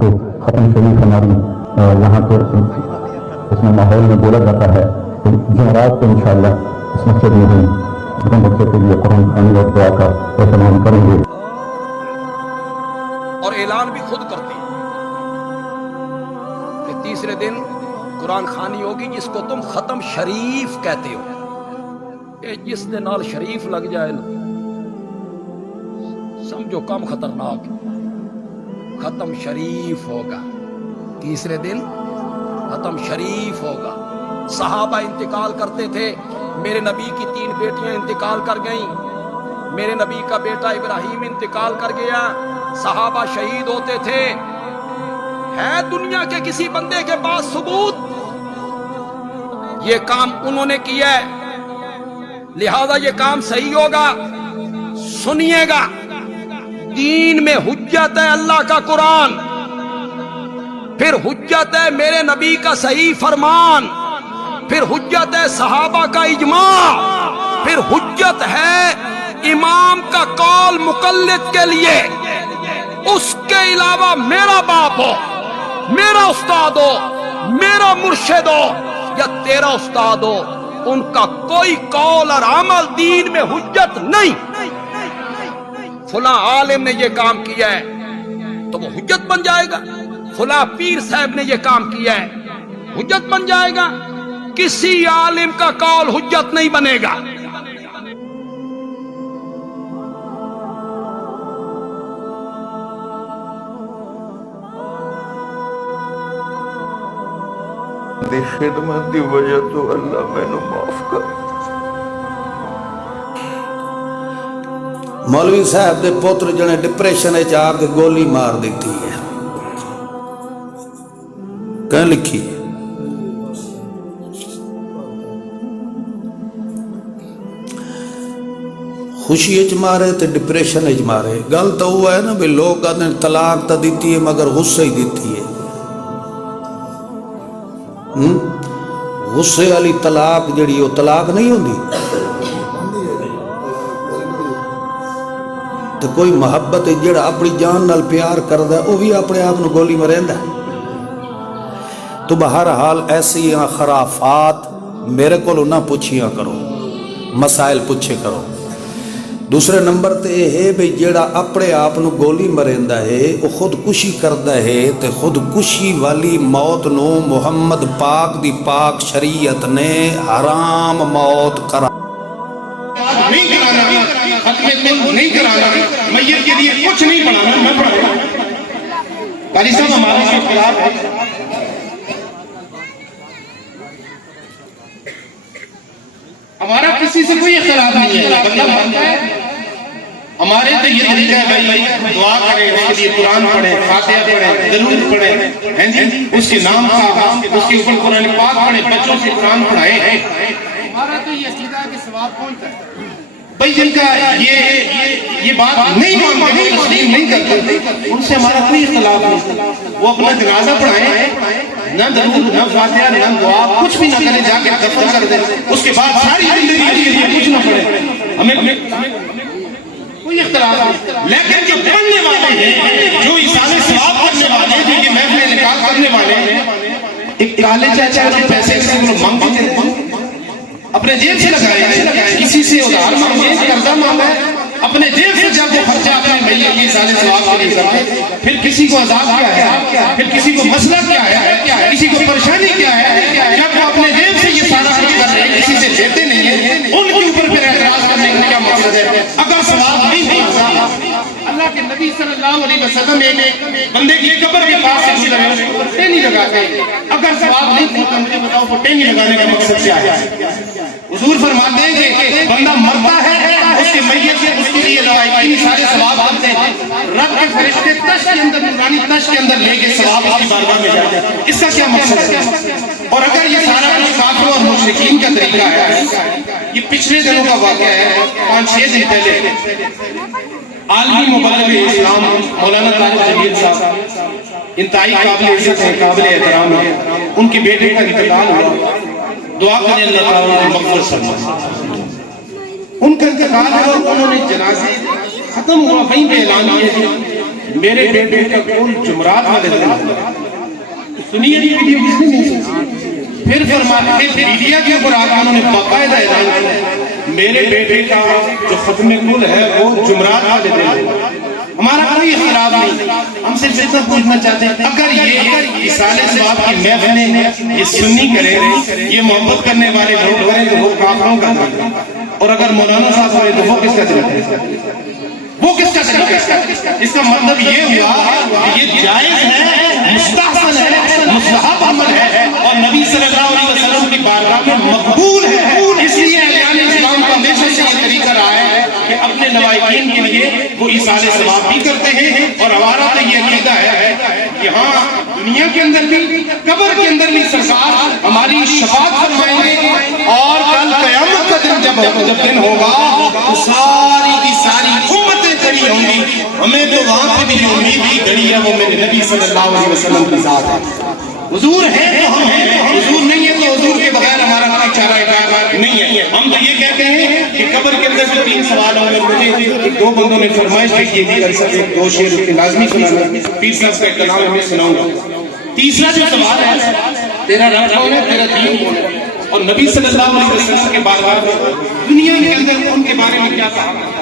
کو ختم شریف ہماری یہاں کے اس میں ماحول میں بولا جاتا ہے تو جمعرات کو انشاءاللہ اس مسجد میں ہم اپنے بچے کے لیے قرآن خوانی اور دعا کا اہتمام کریں گے اور اعلان بھی خود کرتے ہیں کہ تیسرے دن قرآن خوانی ہوگی جس کو تم ختم شریف کہتے ہو. جس دے نال شریف لگ جائے نا سمجھو کم خطرناک. ختم شریف ہوگا تیسرے دن، ختم شریف ہوگا. صحابہ انتقال کرتے تھے، میرے نبی کی 3 بیٹیاں انتقال کر گئیں، میرے نبی کا بیٹا ابراہیم انتقال کر گیا، صحابہ شہید ہوتے تھے. ہے دنیا کے کسی بندے کے پاس ثبوت؟ یہ کام انہوں نے کیا ہے، لہذا یہ کام صحیح ہوگا. سنیے گا، دین میں حجت ہے اللہ کا قرآن، پھر حجت ہے میرے نبی کا صحیح فرمان، پھر حجت ہے صحابہ کا اجماع، پھر حجت ہے امام کا قول مقلد کے لیے. اس کے علاوہ میرا باپ ہو، میرا استاد ہو، میرا مرشد ہو یا تیرا استاد ہو، ان کا کوئی قول اور عمل دین میں حجت نہیں. فلاں عالم نے یہ کام کیا ہے تو وہ حجت بن جائے گا، فلاں پیر صاحب نے یہ کام کیا ہے حجت بن جائے گا. کسی عالم کا قول حجت نہیں بنے گا. خدمت دی وجہ تو اللہ میں نو معاف کر. مولوی صاحب دے پوتر جنے ڈپریشن ہے چاہ کے گولی مار دیتی ہے. کہاں لکھی ہے؟ خوشی اچ مارے تے ڈپریشن اچ مارے. گل تو ہوا ہے نا بھی لوگ کہتے ہیں طلاق تا دیتی ہے مگر غصے ہی دیتی ہے. غصے والی طلاق جڑی وہ طلاق نہیں ہوندی. تو کوئی محبت جڑا اپنی جان نال پیار کردا ہے وہ بھی اپنے آپ نو گولی مریندا ہے. تو بہرحال ایسی خرافات میرے کو نہ پوچھیاں کرو، مسائل پوچھے کرو. دوسرے نمبر تے یہ ہے بھئی جڑا اپنے آپ نو گولی مریندا ہے وہ خودکشی کردا ہے تے خودکشی والی موت نو محمد پاک دی پاک شریعت نے حرام موت کرا. نہیں کرانا، ختم کل نہیں کرانا، میت کے لیے کچھ نہیں پڑھانا، میں پڑھاؤں. قاری صاحب ہمارے ساتھ خلاف ہے. ہمارا کسی سے کوئی اختلاف نہیں ہے. بندہ مانتا ہے ہمارے تو یہ طریقہ ہے بھائی دعا کریں، اس کے لیے قرآن پڑھیں، فاتحہ پڑھیں، درود پڑھیں، اس کے نام کا اس کے اوپر قرآن پاک پڑھیں، بچوں سے قرآن پڑھائیں. ہمارا تو یہ عقیدہ ہے کہ ثواب پہنچتا ہے. بھائی جن کا یہ بات نہیں مانتے، تسلیم نہیں کرتے، ان سے ہمارا کوئی اختلاف نہیں. وہ اپنا جنازہ پڑھائیں، نہ درود نہ فاتحہ نہ دعا کچھ بھی نہ کریں، جا کے دفن کر دیں، اس کے بعد ساری زندگی کے لیے کچھ نہ پڑھیں. ہمیں کوئی اختلاف نہیں. لیکن جو پڑھنے والے ہیں، جو ایصال ثواب کرنے والے ہیں، جو یہ محفل انعقاد کرنے والے ہیں، ایک کالے چاچا نے پیسے کسی کو مانگتے تھے، اپنے جیب سے لگائے، کسی سے ادھار مانگے، قرضہ مانگا ہے، اپنے جیب سے جب وہ خرچہ اپنے میت کی ایصال ثواب کے لیے کرتے، پھر کسی کو عذاب کیا ہے، پھر کسی کو مسئلہ کیا ہے، کسی کو پریشانی کیا ہے، جب وہ اپنے جیب سے یہ سارا کچھ کر رہے ہیں، کسی سے دیتے نہیں ہیں، ان کے اوپر پھر اعتراض کرنے کا کیا مقصد ہے؟ اگر ثواب نہیں ہوتا، اللہ کے نبی صلی اللہ علیہ وسلم ایک بندے کی قبر کے پاس سے گزر رہے ہیں، ٹینی لگاتے ہیں. اگر ثواب نہیں ہوتا مجھے بتاؤ وہ ٹینی لگانے کا مقصد کیا ہے؟ حضور فرماتے ہیں کہ بندہ مرتا ہے، اس کے میت سے اس کے لیے روایتی سارے ثواب آتے ہیں، رب کے فرشتے تش کے اندر نورانی تش کے اندر لے کے ثواب اس کی بارگاہ میں جاتے ہیں. اس کا کیا مقصد ہے؟ اور اگر یہ سارا کچھ کافروں اور مشرکین کا طریقہ ہے، یہ پچھلے دنوں کا واقعہ ہے. 5-6 دن پہلے عالمی مبلغ اسلام مولانا طارق جمیل صاحب انتہائی قابل عزت ہیں، قابل احترام ہیں، ان کے بیٹے کا انتقال ہوا. دعا کریں اللہ تعالیٰ مغفرت فرمائے. ان کا انتقال ہوا، انہوں نے جنازے ختم ہوا وہیں پہ اعلان کیا میرے بیٹے کا کون جمعرات والے دن سنیے یہ ویڈیو کس نے نہیں سنی. پھر فرماتے ہیں میڈیا کے اوپر آ کے انہوں نے باقاعدہ اعلان کیا میرے بیٹے کا جو ختم کل ہے وہ جمعرات والے دن. ہمارا کوئی اختلاف نہیں, ہم صرف اتنا پوچھنا چاہتے ہیں اگر یہ اصال ثواب کی محفلیں یہ سنی کریں, یہ محبت کرنے والے لوگ کریں تو وہ کافروں کا طریقہ, اور اگر مولانا صاحب ہوئے تو وہ کس کا طریقہ ہے, وہ کس کا طریقہ ہے. اس کا مطلب یہ ہوا کہ یہ جائز ہے, مستحسن ہے, مستحب عمل ہے اور نبی صلی اللہ علیہ وسلم کی بارگاہ میں مقبول ہے. اس لیے اہل اسلام کا ہمیشہ سے یہ طریقہ رہا ہے کہ اپنے لوائقین کے لیے وہ ایصال ثواب بھی کرتے ہیں, اور ہمارا تو یہ عقیدہ ہے کہ ہاں دنیا کے اندر بھی قبر کے اندر بھی سرکار ہماری شفاعت فرمائیں گے, اور کل قیامت کا دن جب دن ہوگا تو ساری کی ساری امتیں کھڑی ہوں گی. ہمیں تو وہاں پہ بھی جو امید کی گھڑی ہے وہ میرے نبی صلی اللہ علیہ وسلم کی ذات ہے. حضور ہے تو ہم ہیں, حضور نہیں ہے تو حضور کے بغیر ہمارا کوئی چارہ کار نہیں ہے. ہم تو یہ کہتے ہیں کہ قبر کے اندر جو 3 سوال ہوں گے, مجھے ایک 2 بندوں نے فرمائش کی تھی کل سب 2 شعر اس کے لازمی سنانا, پیر صاحب کا کلام میں سناؤں گا. تیسرا جو سوال ہے تیرا رب کون ہے, تیرا دین کون ہے, اور نبی صلی اللہ علیہ وسلم کے بارگاہ میں دنیا کے اندر ان کے بارے میں کیا کہا.